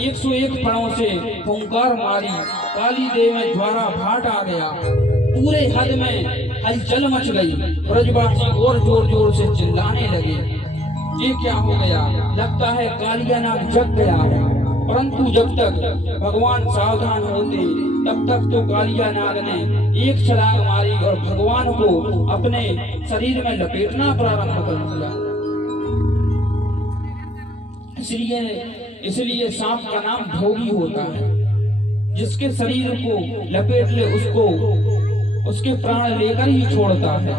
101 फणों से फुंकार मारी, काली देव में ज्वारा भाट आ गया। पूरे हद में हलचल मच गई। ब्रजवासी और जोर जोर से चिल्लाने लगे, ये क्या हो गया? लगता है कालिया नाग जग गया है। परंतु जब तक भगवान सावधान होते तब तक तो कालिया नाग ने एक छलांग मारी और भगवान को अपने शरीर में लपेटना प्रारंभ कर दिया। इसलिए सांप का नाम भोगी होता है। जिसके शरीर को लपेट ले उसके प्राण लेकर ही छोड़ता है।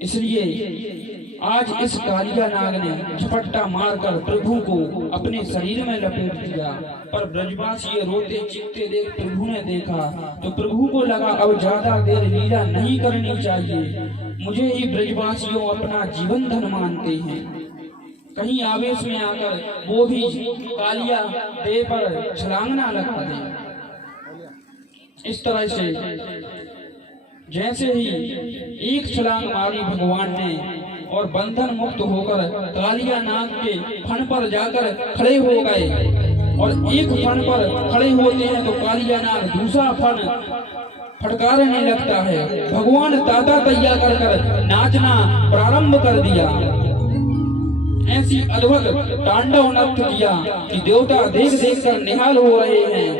इसलिए आज इस कालिया नाग ने झपट्टा मारकर प्रभु को अपने शरीर में लपेट दिया। पर ब्रजवासी रोते चीखते देख प्रभु ने देखा तो प्रभु को लगा अब ज्यादा देर लीला नहीं करनी चाहिए। मुझे ही ब्रजवासियों अपना जीवन धन मानते हैं। कहीं आवेश में आकर वो भी कालिया देव पर छलांगना लगा दे। इस तरह से जैसे ही एक छलांग मारी भगवान ने और बंधन मुक्त होकर कालिया नाग के फन पर जाकर खड़े हो गए। और एक फन पर खड़े होते हैं तो कालिया नाग दूसरा फन फटकारने लगता है। भगवान ताता तैया कर नाचना प्रारंभ कर दिया। ऐसी अद्भुत तांडव नृत्य किया कि देवता देख देख कर निहाल हो रहे हैं।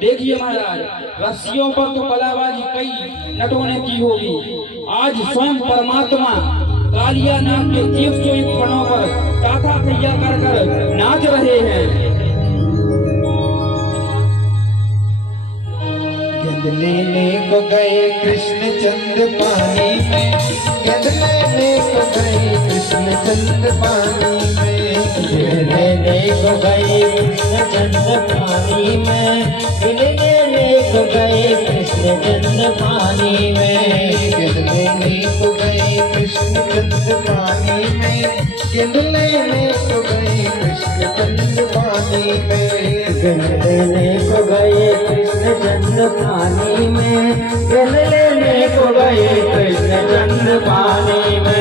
देखिए महाराज, रस्सियों पर तो कलाबाजी कई नटों ने की होगी, आज स्वयं परमात्मा कालिया नाग के 101 फणों पर ताता तैया कर नाच रहे हैं। गेंद लेने को गए कृष्ण चंद पानी में, गेंद लेने को गए कृष्ण चंद पानी में, गेंद लेने को गए कृष्ण चंद पानी में, गेंद लेने को गए कृष्ण चंद पानी में, गेंद लेने को गए कृष्ण चंद पानी में, गेंद लेने को गए कृष्ण चंद पानी में, गेंद लेने को गए कृष्ण चंद पानी में, गेंद लेने को गए कृष्ण चंद पानी में।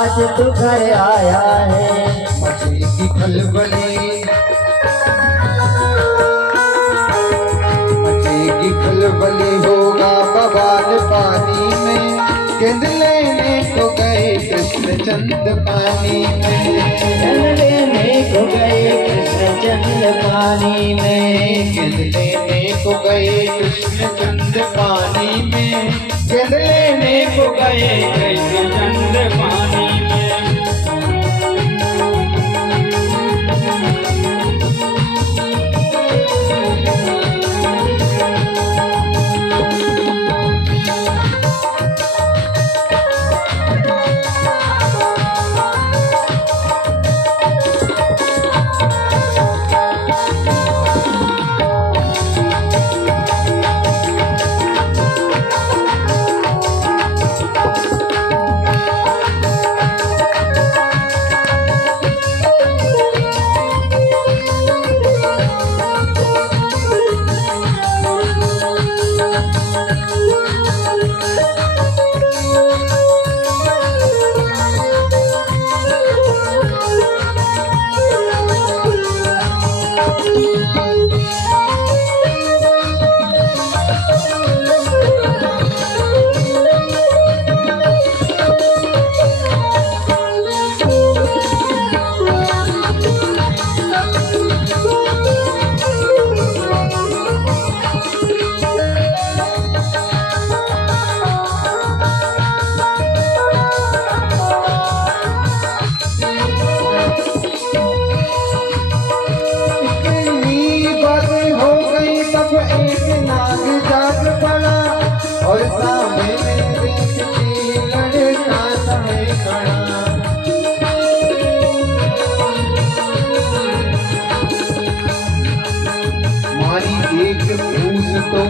आज तू घर आया है, मचेगी खलबली, मचेगी खलबली, होगा बवाल पानी में, गेंद लेने को गए कृष्ण चंद पानी में, गेंद लेने को गए कृष्ण चंद पानी में, गेंद लेने को गए कृष्ण चंद पानी में, गेंद लेने को गए कृष्ण चंद पानी में। एक फूस तो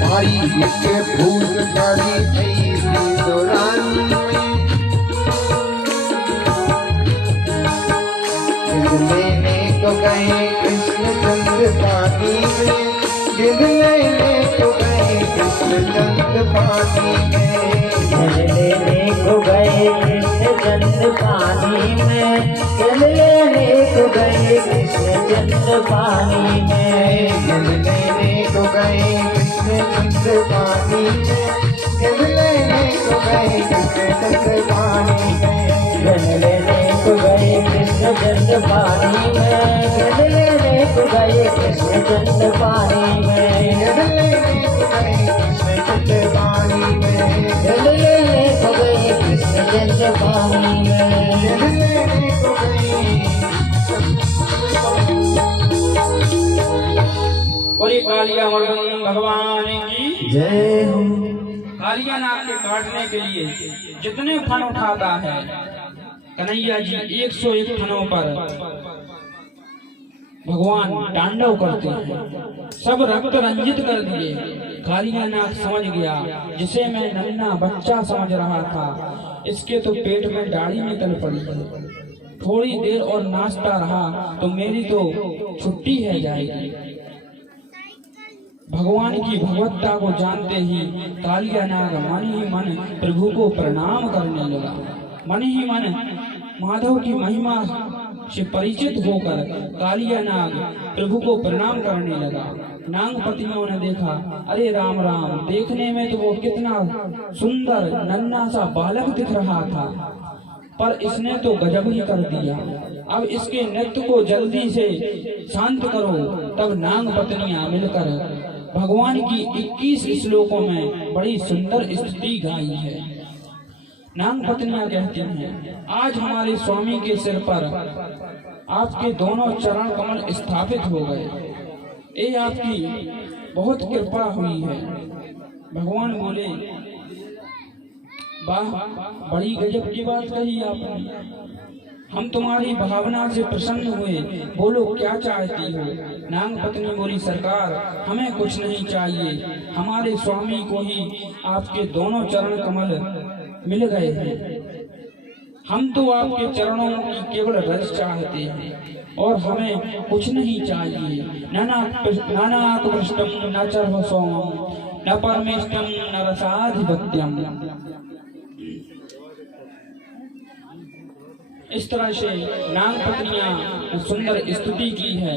मारी एक फूस खाली ऐसी दौरान में गिर लेने को गए कृष्णचंद्र पानी में गिर लेने को गए कृष्णचंद्र पानी में जल लेने को गए कृष्णचंद्र पानी में जल लेने को गए कृष्णचंद्र पानी में गिर लेने को गए कृष्णचंद्र पानी में गिर लेने को गए कृष्णचंद्र पानी में जल लेने को गए कृष्णचंद्र पानी में जल लेने को गए कृष्णचंद्र पानी में गिर लेने को गए कृष्णचंद्र पानी में जल लेने को गए कृष्णचंद्र पानी में गिर लेने को गए बोली कालिया मर्दन भगवान की जय हो। कालिया नाग के काटने के लिए जितने फन उठाता है कन्हैया जी 101 फनों पर भगवान तांडव करते हैं, सब रक्त रंजित कर दिए। कालिया नाग समझ गया, जिसे मैं नन्हा बच्चा समझ रहा था, इसके तो पेट में दाढ़ी निकल पड़ी। थोड़ी देर और नाचता रहा तो मेरी तो छुट्टी है जाएगी। भगवान की भगवत्ता को जानते ही कालिया नाग मन ही मन प्रभु को प्रणाम करने लगा। मन ही मन माधव की महिमा से परिचित होकर कालिया नाग प्रभु को प्रणाम करने लगा। नाग पत्नियों ने देखा, अरे राम राम, देखने में तो वो कितना सुंदर नन्हा सा बालक दिख रहा था, पर इसने तो गजब ही कर दिया। अब इसके नृत्य को जल्दी से शांत करो। तब नाग पत्नियां मिलकर भगवान की 21 श्लोकों में बड़ी सुंदर स्तुति गाई है। नाग पत्नियां कहती हैं, आज हमारे स्वामी के सिर पर आपके दोनों चरण कमल स्थापित हो गए, ये आपकी बहुत कृपा हुई है। भगवान बोले, वाह, बड़ी गजब की बात कही आपने, हम तुम्हारी भावना से प्रसन्न हुए, बोलो क्या चाहती हो। नाग पत्नी बोली, सरकार हमें कुछ नहीं चाहिए, हमारे स्वामी को ही आपके दोनों चरण कमल मिल गए हैं। हम तो आपके चरणों की केवल रस चाहते हैं और हमें कुछ नहीं चाहिए। नानाकृष्टम न चर्वसोमम न परमेष्टम न रसाधिपत्यम। इस तरह से नाग पत्नियां सुंदर स्तुति की है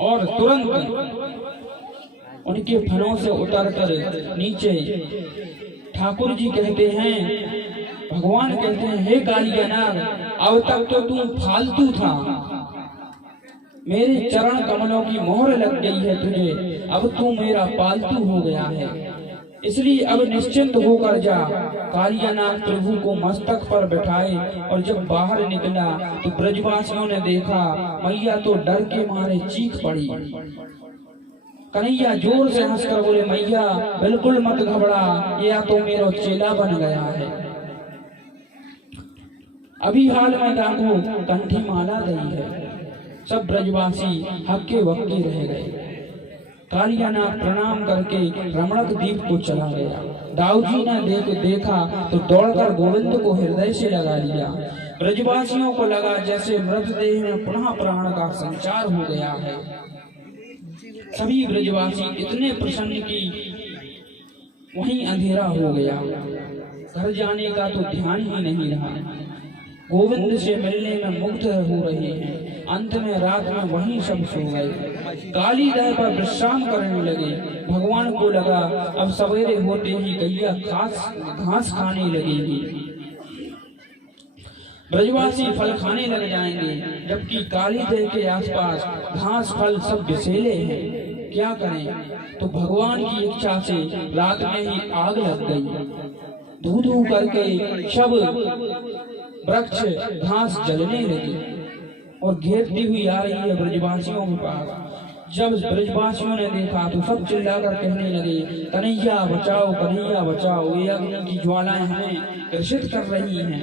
और तुरंत उनके फनों से उतरकर नीचे ठाकुर जी कहते हैं, भगवान कहते हैं, हे कालिया नाग, अब तक तो तू फालतू था, मेरे चरण कमलों की मोहर लग गई है तुझे, अब तू मेरा पालतू हो गया है, इसलिए अब निश्चिंत होकर जा। कालिया नाग प्रभु को मस्तक पर बैठाए और जब बाहर निकला तो ब्रजवासियों ने देखा, मैया तो डर के मारे चीख पड़ी। कन्हैया जोर से हंसकर बोले, मैया बिल्कुल मत घबरा, यह तो मेरा चेला बन गया है। अभी हाल में डाकू कंठी माला गई है। सब ब्रजवासी हक्के बक्के रह गए। कालिया नाग प्रणाम करके रमणक द्वीप को चला गया। दाऊ जी ने देखा तो दौड़कर गोविंद को हृदय से लगा लिया। ब्रजवासियों को लगा जैसे मृतदेह में पुनः प्राण का संचार हो गया है। सभी ब्रजवासी इतने प्रसन्न कि वहीं अंधेरा हो गया, घर जाने का तो ध्यान ही नहीं रहा। गोविंद से मिलने में मुग्ध हो रहे हैं। अंत में रात में वहीं सब सो गए। काली दह पर विश्राम करने लगे। भगवान को लगा अब सवेरे होते ही गैया घास खाने लगेगी, ब्रजवासी फल खाने लग जाएंगे, जबकि काली दह के आसपास घास फल सब बिसेले हैं। क्या करें? तो भगवान की इच्छा से रात में ही आग लग गई। धू धू करके सब वृक्ष घास जलने लगी और घेरती हुई आ रही है ब्रजवासियों के पास। जब ब्रजवासियों ने देखा तो सब चिल्लाकर कहने लगे, कन्हैया बचाओ, कन्हैया बचाओ, ये अग्नि की ज्वालाएं हमें ग्रसित कर रही हैं।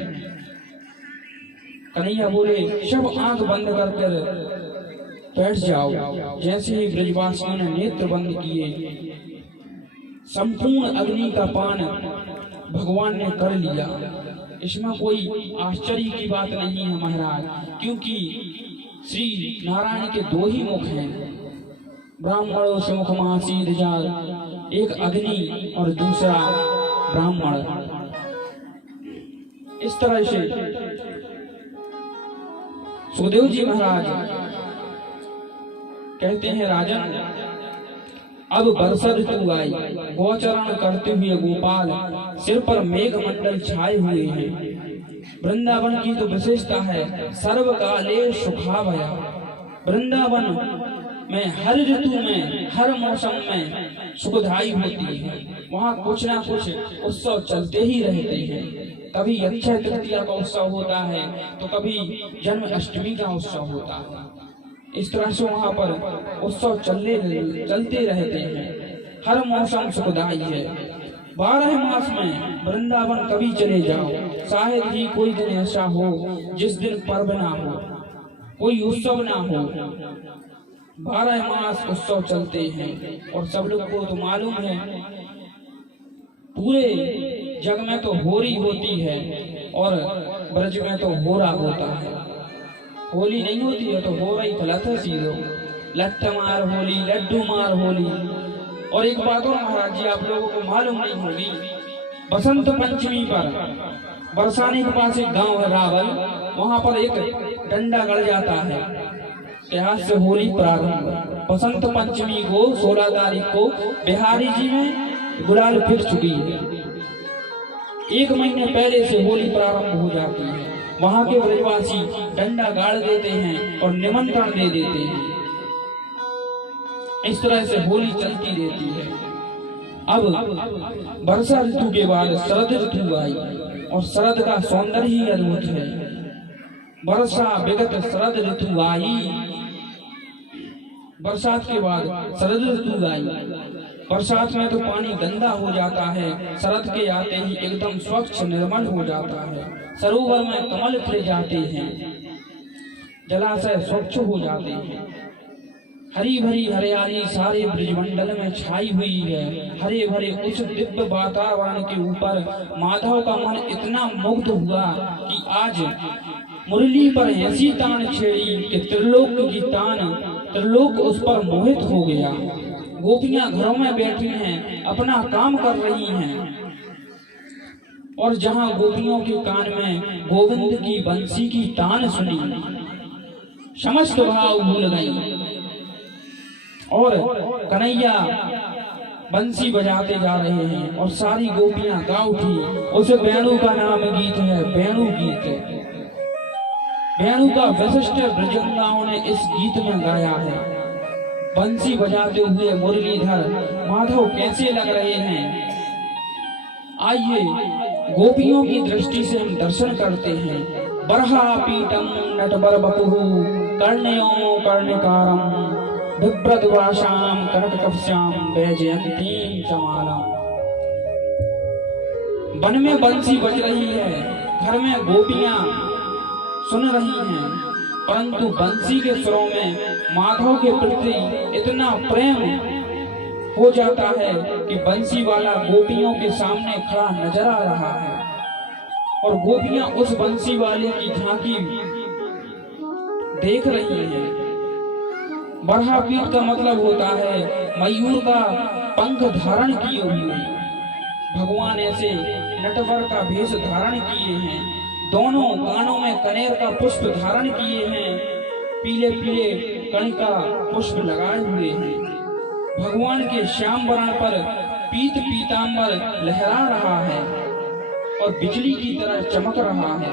कन्हैया बोले, सब आंख बंद कर बैठ जाओ। जैसे ही ब्रजवासियों ने नेत्र बंद किए, संपूर्ण अग्नि का पान भगवान ने कर लिया। इसमें कोई आश्चर्य की बात नहीं है महाराज, क्योंकि श्री नारायण के दो ही मुख हैं, ब्राह्मणों से मुख महासीद जाल, एक अग्नि और दूसरा ब्राह्मण। इस तरह से सुखदेव जी महाराज कहते हैं, राजन अब वर्षा ऋतु आई, गोचरण करते हुए गोपाल सिर पर मेघ मंडल छाए हुए हैं। वृंदावन की तो विशेषता है सर्वकाले सुखावया। वृंदावन में हर ऋतु में, हर मौसम में सुखदाई होती है। वहाँ कुछ ना कुछ उत्सव चलते ही रहते हैं। कभी अक्षय तृतीया का उत्सव होता है, तो कभी जन्माष्टमी का उत्सव होता है। इस तरह से वहाँ पर उत्सव चलते रहते हैं। हर मौसम सुखदाई है। 12 मास में वृंदावन कभी चले जाओ, शायद ही कोई दिन ऐसा हो जिस दिन पर्व ना हो, कोई उत्सव ना हो। 12 मास उत्सव चलते हैं। और सब लोग को तो मालूम है, पूरे जग में तो होरी होती है और ब्रज में तो होरा होता है। होली नहीं होती है तो हो रही गलत है सीधो, लट्ठ मार होली, लड्डू मार होली। और एक बात और महाराज जी, आप लोगों को मालूम नहीं होगी, बसंत पंचमी पर बरसाने के पास एक गांव है रावल, वहां पर एक डंडा गड़ जाता है। यहाँ से होली प्रारंभ। बसंत पंचमी को 16 तारीख को बिहारी जी में गुलाल फिर चुकी है। 1 महीने पहले से होली प्रारंभ हो जाती है। वहाँ के ब्रजवासी डंडा गाड़ देते हैं और निमंत्रण दे देते हैं। इस तरह से होली चलती रहती है। अब वर्षा ऋतु के बाद शरद ऋतु आई और शरद का सौंदर्य ही अद्भुत है। वर्षा विगत शरद ऋतु आई, बरसात के बाद शरद ऋतु आई। बरसात में तो पानी गंदा हो जाता है, शरद के आते ही एकदम स्वच्छ निर्मल हो जाता है। सरोवर में कमल खिल जाते हैं, जलाशय स्वच्छ हो जाते हैं। हरी भरी हरियाली सारे ब्रजमंडल में छाई हुई है। हरे भरे उस दिव्य वातावरण के ऊपर माधव का मन इतना मुग्ध हुआ कि आज मुरली पर ऐसी तान छेड़ी कि त्रिलोक उस पर मोहित हो गया। गोपियां घरों में बैठी हैं, अपना काम कर रही हैं, और जहां गोपियों के कान में गोविंद की बंसी की तान सुनी, समस्त भाव भूल गई और कन्हैया बंसी बजाते जा रहे हैं और सारी गोपियां गा उठी। उस वेणु का नाम गीत है, वेणु गीत। वेणु का विशिष्ट ब्रजंगाओं ने इस गीत में गाया है। बंसी बजाते हुए मुरलीधर माधव कैसे लग रहे हैं, आइए गोपियों की दृष्टि से हम दर्शन करते हैं। बरहा पीटम नटवर बपुहु कर्णयो कर्णिकारम बिभ्रद्वाशाम कनककवचाम वैजयंतीम चमालम। वन में बंसी बज रही है, घर में गोपियां सुन रही हैं, परंतु बंसी के स्वरों में माधव के प्रति इतना प्रेम हो जाता है कि बंसी वाला गोपियों के सामने खड़ा नजर आ रहा है और गोपियां उस बंसी वाले की झांकी देख रही हैं। बरहा पीठ का मतलब होता है मयूर का पंख धारण किए हुए। भगवान ऐसे नटवर का भेष धारण किए हैं, दोनों कानों में कनेर का पुष्प धारण किए हैं, पीले पीले कण का पुष्प लगाए हुए हैं। भगवान के श्याम वर्ण पर पीत पीतांबर लहरा रहा है और बिजली की तरह चमक रहा है।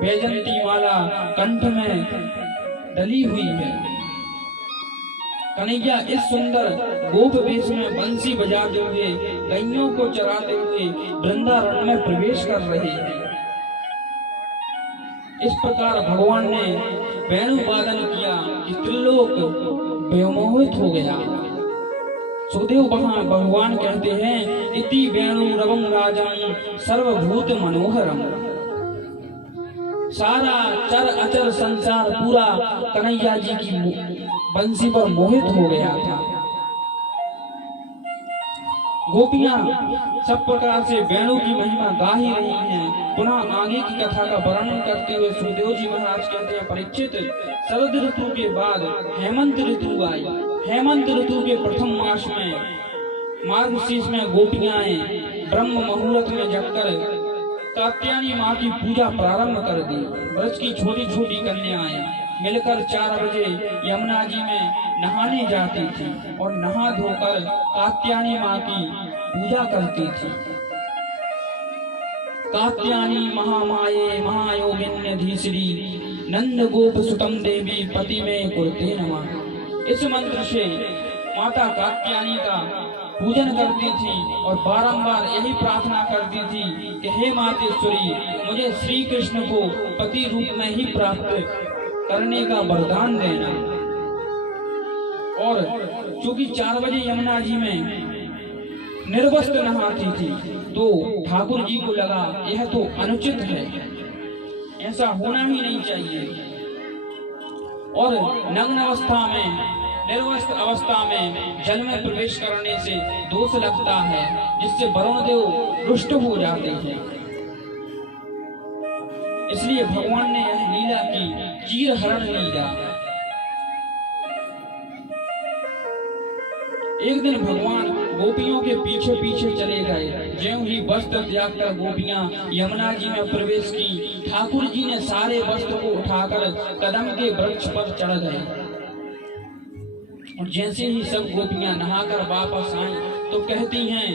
वैजंती माला कंठ में डली हुई है। कन्हैया इस सुंदर गोप वेश में बंसी बजाते हुए गैयों को चराते हुए वृंदावन में प्रवेश कर रहे हैं। इस प्रकार भगवान ने वेणु वादन किया कि त्रिलोक विमोहित हो गया। सुखदेव भगवान कहते हैं, इति वेणु रवम राजम सर्वभूत मनोहरम। सारा चर अचर संसार पूरा कन्हैया जी की बंसी पर मोहित हो गया था। गोपियां सब प्रकार से वेणु की महिमा गा ही रही हैं। पुनः आगे की कथा का वर्णन करते हुए सुखदेव जी महाराज कहते हैं, परीक्षित, शरद ऋतु के बाद हेमंत ऋतु आई। हेमंत ऋतु के प्रथम मास में मार्गशीर्ष में गोपियां ब्रह्म मुहूर्त में जगकर कात्यायनी माँ की पूजा प्रारंभ कर दी। ब्रज की छोटी छोटी कन्याएं मिलकर 4 बजे यमुना जी में नहाने जाती थी और नहा धोकर कात्यायनी माँ की पूजा करती थी। कात्यायनी महामाये महायोगिन्य धीश्री नंद गोप सुतम देवी पति में कुरते नमः। इस मंत्र से माता कात्यायनी का पूजन करती थी और बारंबार यही प्रार्थना करती थी कि हे मातेश्वरी, मुझे श्री कृष्ण को पति रूप में ही प्राप्त करने का वरदान देना। और चूंकि 4 बजे यमुना जी में निर्वस्त्र नहाती थी तो ठाकुर जी को लगा यह तो अनुचित है, ऐसा होना ही नहीं चाहिए। और नग्न अवस्था में निर्वस्त्र अवस्था में जल में प्रवेश करने से दोष लगता है, जिससे वरुण देव रुष्ट हो जाते हैं। इसलिए भगवान ने यह लीला की, चीर हरण लीला। एक दिन भगवान गोपियों के पीछे पीछे चले गए। ज्यों ही वस्त्र त्याग कर गोपियां यमुना जी में प्रवेश की, ठाकुर जी ने सारे वस्त्र को उठाकर कदम के वृक्ष पर चढ़ गए। और जैसे ही सब गोपियां नहाकर वापस आईं तो कहती हैं,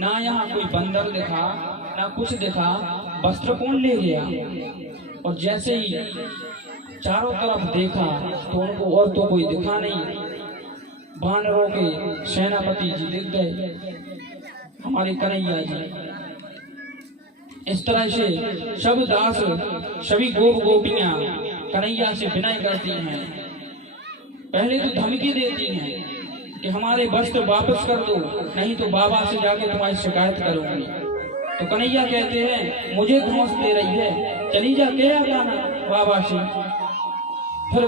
ना यहाँ कोई बंदर दिखा ना कुछ दिखा, वस्त्र कौन ले गया। और जैसे ही चारों तरफ देखा तो उनको और तो कोई दिखा नहीं। वानरों के सेनापति जी दिख गए, हमारे कन्हैया जी। इस तरह से सब दास, सभी गोप गोपियां कन्हैया से विनय करती हैं। पहले तो धमकी देती हैं कि हमारे वस्त्र वापस कर दो, नहीं तो बाबा से जाके तुम्हारी शिकायत करूंगी। तो कन्हैया कहते हैं, मुझे धौंस दे रही है, चली जा कह जाना बाबा से। फिर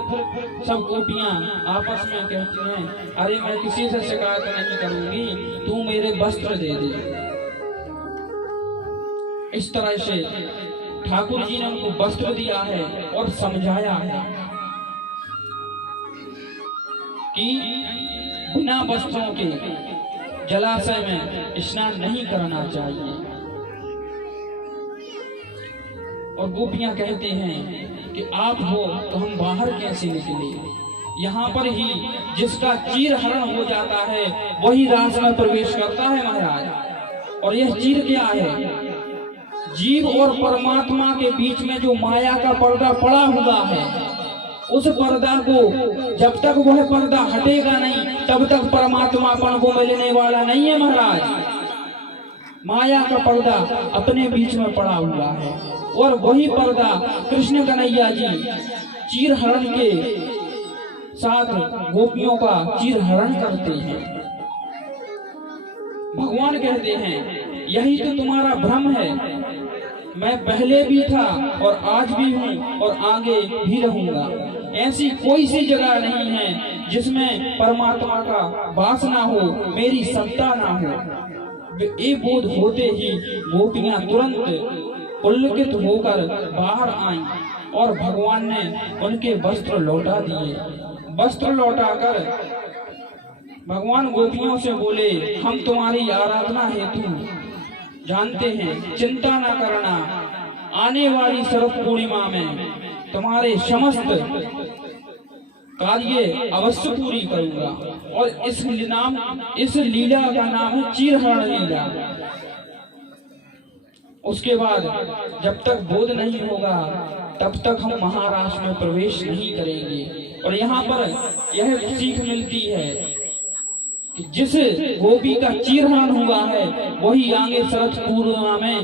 सब गोपियां आपस में कहती हैं, अरे मैं किसी से शिकायत नहीं करूंगी, तू मेरे वस्त्र दे दे। इस तरह से ठाकुर जी ने उनको वस्त्र दिया है और समझाया है कि बिना वस्त्रों के जलाशय में स्नान नहीं करना चाहिए। और गोपियां कहते हैं कि आप हो तो हम बाहर कैसे निकले। यहाँ पर ही जिसका चीर हरण हो जाता है वही रास में प्रवेश करता है महाराज। और यह चीर क्या है? जीव और परमात्मा के बीच में जो माया का पर्दा पड़ा हुआ है, उस पर्दा को जब तक वह पर्दा हटेगा नहीं तब तक परमात्मापन को मिलने वाला नहीं है महाराज। माया का पर्दा अपने बीच में पड़ा हुआ है और वही पर्दा कृष्ण कन्हैया जी चीर हरण के साथ गोपियों का चीर हरण करते हैं। भगवान कहते हैं, यही तो तुम्हारा भ्रम है। मैं पहले भी था और आज भी हूँ और आगे भी रहूंगा। ऐसी कोई सी जगह नहीं है जिसमें परमात्मा का वास ना हो, मेरी सत्ता ना हो। ये बोध होते ही गोपियां तुरंत पुलकित होकर बाहर आईं और भगवान ने उनके वस्त्र लौटा दिए। वस्त्र लौटाकर भगवान गोपियों से बोले, हम तुम्हारी आराधना हेतु जानते हैं, चिंता ना करना। आने वाली शरद पूर्णिमा में तुम्हारे समस्त कार्य अवश्य पूरी करूंगा। और इस लीला का नाम है चीरहरण लीला। उसके बाद जब तक बोध नहीं होगा तब तक हम महाराष्ट्र में प्रवेश नहीं करेंगे। और यहाँ पर यह सीख मिलती है कि जिस गोपी का चीरहरण हुआ है वही आगे शरद पूर्णिमा में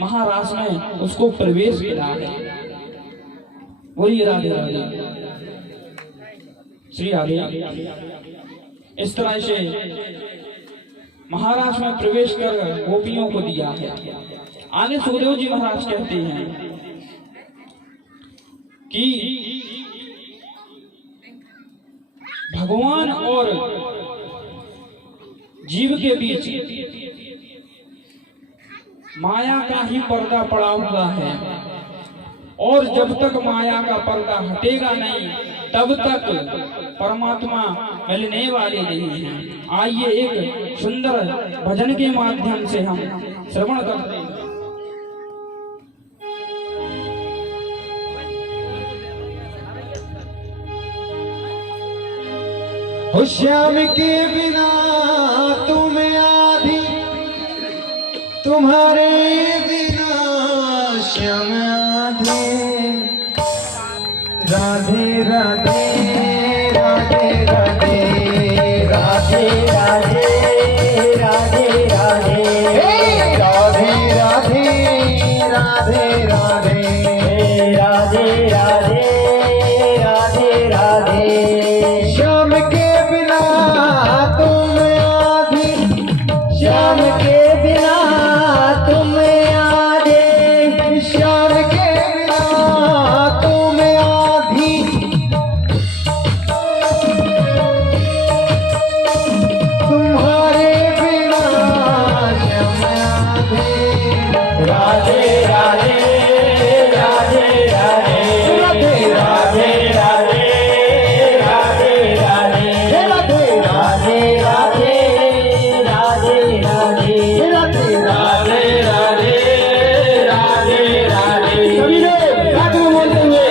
महाराष्ट्र में उसको प्रवेश मिला है। वही राधे राधे श्री राधे। इस तरह से महाराष्ट्र में प्रवेश कर गोपियों को दिया है। आगे सुखदेव जी महाराज कहते हैं कि भगवान और जीव के बीच माया का ही पर्दा पड़ा हुआ है, और जब तक माया का पर्दा हटेगा नहीं तब तक परमात्मा मिलने वाले नहीं हैं। आइए एक सुंदर भजन के माध्यम से हम श्रवण करते हैं। हो श्याम के बिना तुम आधी, तुम्हारे बिना श्याम आधे। राधे राधे राधे राधे राधे राधे राधे राधे राधे राधे राधे राधे राधे राधे राधे राधे। श्याम के बिना तुम आधे, श्याम के बिना तुम आधे, श्याम के बिना तुम आधी। तुम्हारे बिना श्याम आधे। राधे राधे राधे राधे राधे राधे राधे राधे राधे राधे राधे राधे राधे राधे राधे राधे राधे राधे। सभी लोग साथ में बोलते हुए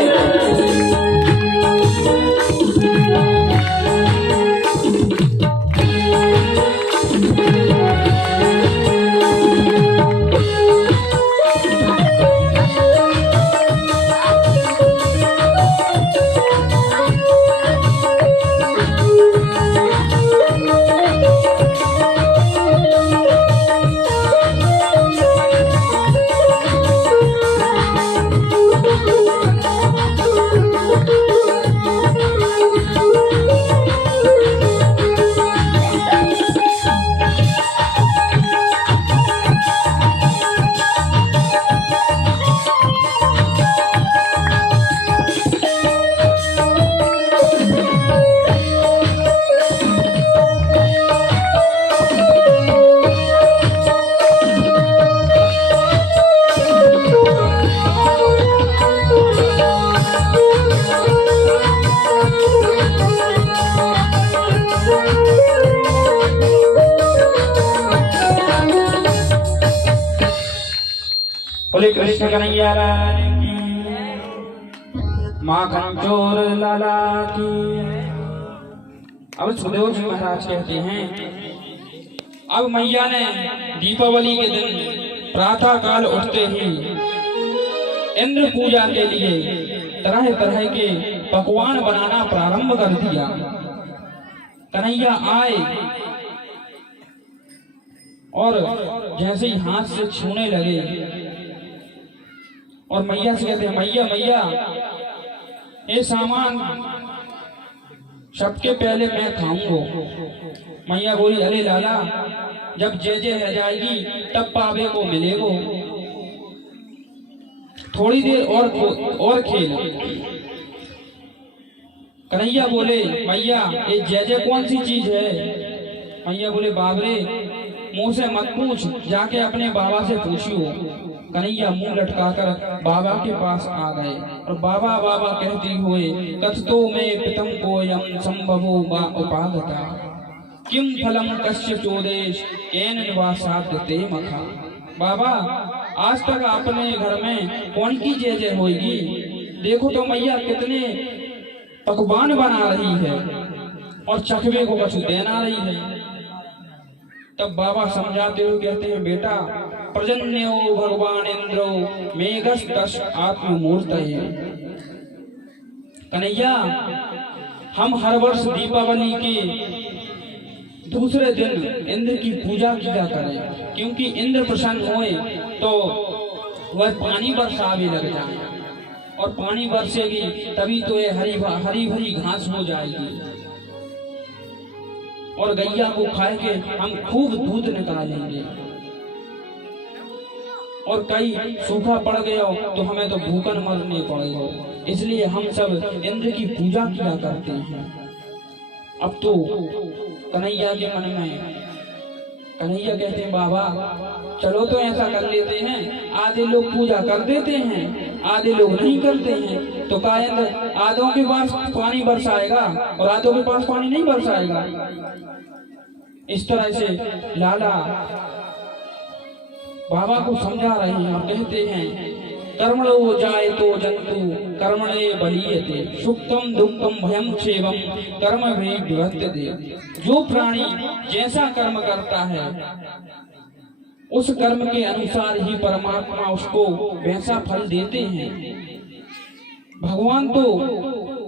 बोले कृष्ण कन्हैया लाल की, माखन चोर लाला की। अब सुखदेव जी महाराज कहते हैं, अब मैया ने दीपावली के दिन प्रातः काल उठते ही इंद्र पूजा के लिए तरह तरह के पकवान बनाना प्रारंभ कर दिया। कन्हैया आए और जैसे ही हाथ से छूने लगे और मैया से कहते हैं, मैया मैया ये सामान सबके पहले मैं खाऊंगा। मैया बोली, अरे लाला जब जे है जाएगी तब पावे को मिलेगो, थोड़ी देर और खेल। कन्हैया बोले, मैया ये जे कौन सी चीज है? मैया बोले, बाबरे मुंह से मत पूछ, जाके अपने बाबा से पूछियो। कन्हैया मुंह लटकाकर बाबा के पास आ गए और बाबा बाबा कहती हुए, कथतो में पितम कोयम संभवो वा उपागता, किम फलम कस्य चोदेश केन निवासाद्यते मखा। बाबा आज तक अपने घर में कौन की जय होगी? देखो तो मैया कितने पकवान बना रही है और चखवे को कछु देना रही है। तब बाबा समझाते हुए कहते हैं, बेटा प्रजन्यो भगवान इंद्रो मेघस्तश आत्ममूर्तये। कन्हैया हम हर वर्ष दीपावली के दूसरे दिन इंद्र की पूजा किया करें, क्योंकि इंद्र प्रसन्न हुए तो वह पानी बरसावे लग जाए, और पानी बरसेगी तभी तो ये हरी भरी घास हो जाएगी और गैया को खाए के हम खूब दूध निकालेंगे। और कई सूखा पड़ गया तो हमें तो भूखन मरने पड़ेगा, इसलिए हम सब इंद्र की पूजा किया करते हैं। अब तो कन्हैया के मन में, कन्हैया कहते हैं बाबा चलो तो ऐसा कर लेते हैं, आधे लोग पूजा कर देते हैं, आधे लोग नहीं करते हैं, तो कायद आधों के पास पानी बरसाएगा और आधों के पास पानी नहीं बरसाएगा। इस तरह से लाला बाबा को समझा रहे हैं और कहते हैं कर्मणो जाए तो जंतु कर्मणे बलीयते सुक्तम दुक्कम भयम क्षेमम कर्म में विवर्तते। जो प्राणी जैसा कर्म करता है उस कर्म के अनुसार ही परमात्मा उसको वैसा फल देते हैं। भगवान तो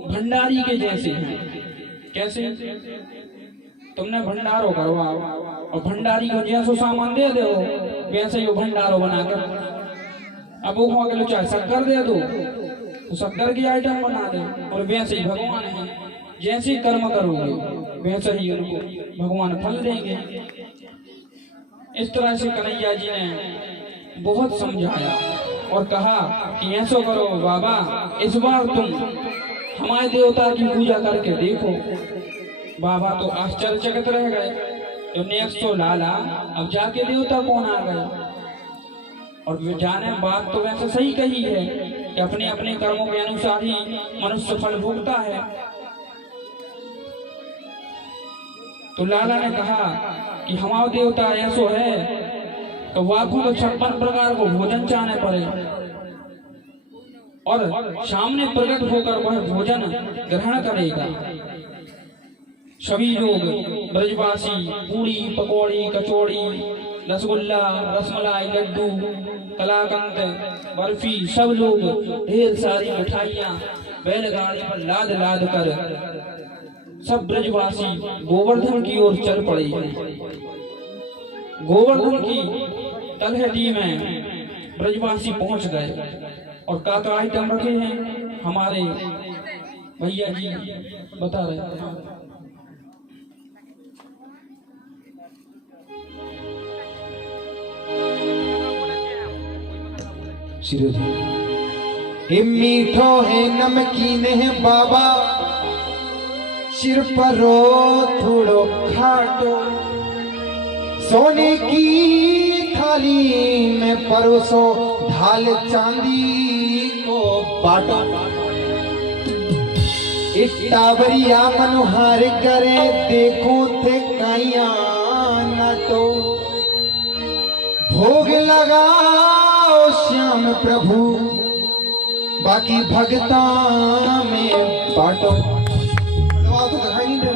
भंडारी के जैसे हैं। कैसे? तुमने भंडारो करवाओ और भंडारी को जैसो सामान दे दो वैसे ही वो भंडारो बनाकर, अब वो अगर चाहे शक्कर दे दो तो शक्कर की आइटम बना दे, और वैसे ही भगवान है, जैसे कर्म करोगे वैसे ही उनको भगवान फल देंगे। इस तरह से कन्हैया जी ने बहुत समझाया और कहा कि ऐसा करो बाबा, इस बार तुम हमारे देवता की पूजा करके देखो। बाबा तो आश्चर्यचकित रह गए, तो नेक्स्ट तो लाला अब जाके देवता कौन आ गए। और वे जाने बात तो वैसे सही कही है कि अपने अपने कर्मों के अनुसार ही मनुष्य फल भोगता है। तो लाला ने कहा कि हमारा देवता ऐसो है तो वाघों को 56 प्रकार को भोजन चाहने पड़े और सामने प्रकट होकर वह भोजन ग्रहण करेगा। सभी लोग ब्रजवासी पूरी पकौड़ी कचौड़ी रसगुल्ला रसमलाई लड्डू कलाकंद बर्फी सब लोग ढेर सारी मिठाइयाँ बैलगाड़ी पर लाद लाद कर सब ब्रजवासी गोवर्धन की ओर चल पड़े। गोवर्धन की तलहटी में ब्रजवासी पहुंच गए और का आइटम रखे हैं हमारे भैया जी बता रहे हैं। हे मीठो है नमकीन है बाबा, सिर पर रो थोड़ो खाटो, सोने की थाली में परोसो, ढाल चांदी को बाटो। टावरिया मनोहार करे देखो थे काइया नाटो, भोग लगाओ श्याम प्रभु बाकी भगता में बाटो। तो दिखाई नहीं दे।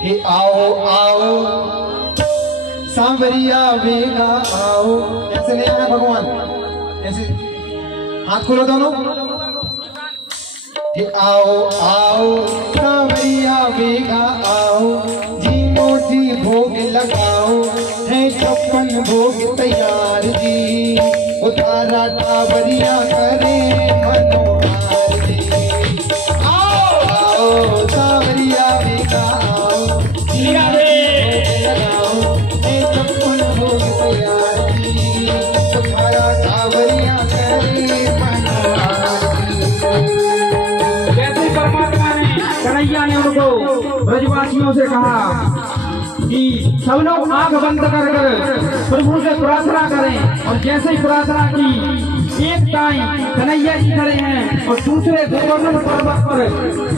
हे आओ आओ सांवरिया वेगा आओ, ऐसे नहीं आना भगवान, ऐसे हाथ खोलो दोनों। हे आओ आओ सांवरिया वेगा आओ, जी मोती भोग लगाओ, है 56 भोग तैयार जी, उतारा टावरिया करे मनोहार जी। आओ आओ सांवरिया वेगा आओ, जी लगाओ, है 56 भोग तैयार जी, उतारा टावरिया करे मनोहार जी। जैसे परमात्मा ने कन्हैया ने उनको ब्रजवासियों से कहा कि सब लोग आंख बंद कर प्रभु से प्रार्थना करें, और जैसे ही प्रार्थना की एक टाइम कन्हैया जी खड़े हैं और दूसरे गोवर्धन पर्वत पर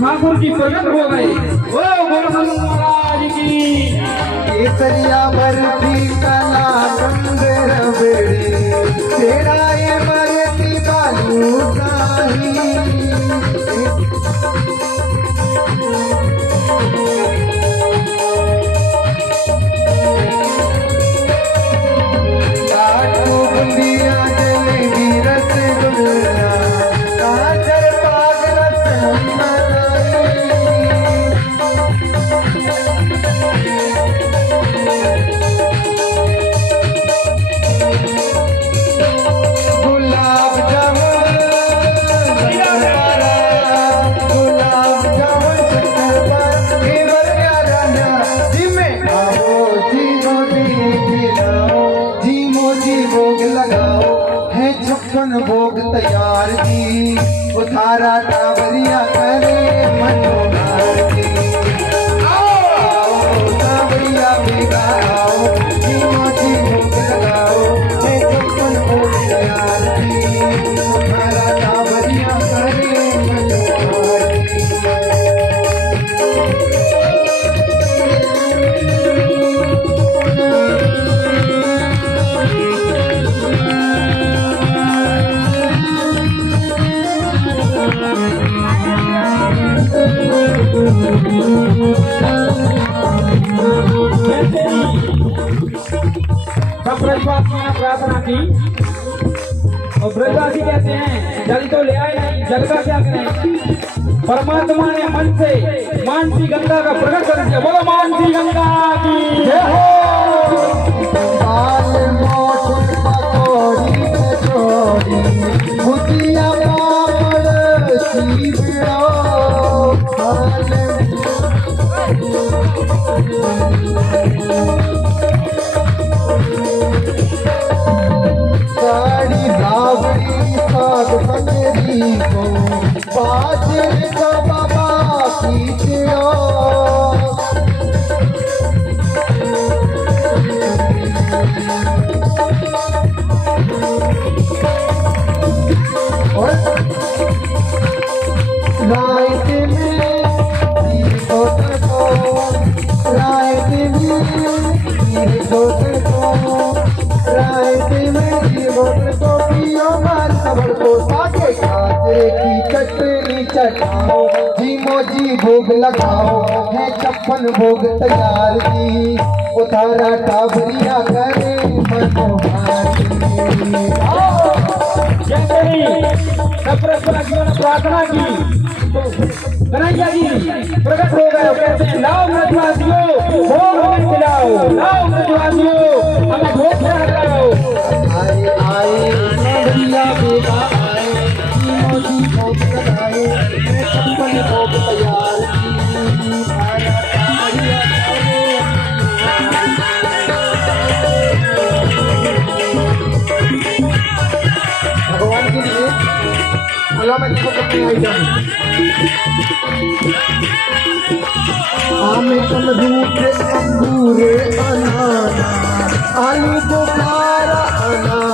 ठाकुर जी प्रकट हो गए। ओ गोवर्धन महाराज की केसरिया बर्फी कला कंद रबड़ी, तेरा ये मरती बालू काही, भोग तैयार जी, उतारा टावरिया सब ब्रजवासियों ने प्रार्थना की और ब्रजवासी कहते हैं जल तो ले आए नहीं, जल का क्या करें। परमात्मा ने मन से मानसी गंगा का प्रकट कर दिया। बोलो मानसी गंगा की जय हो। बाल मोट पकौड़ी कचौड़ी भुजिया पापड़ सीवड़ो साड़ी रावड़ी साग पकड़ी को बाजरे का बाबा खींचो रात में होटल को रात में होटल को रात में होटल को पियो माल खबर को सागे गाजरे की चटनी चटाओ जी मोजी भोग लगाओ है 56 भोग तैयार की उतारा टाबरिया करे मनोहारी ने प्रार्थना की तो कन्हैया जी प्रकट हो गए। कहते हैं लाओ ब्रजवासियों भोग हमें खिलाओ, लाओ ब्रजवासियों हमें भोग खिलाओ। आए आए टाबरिया बेटा आए जी मोजी भोग लगाए है 56 भोग तैयार की उतारा टाबरिया करे भगवान के लिए अल्लाह में किसी को नहीं आई जाए आमे तंदूर अंगूर अनाना आलू बुखारा अनाना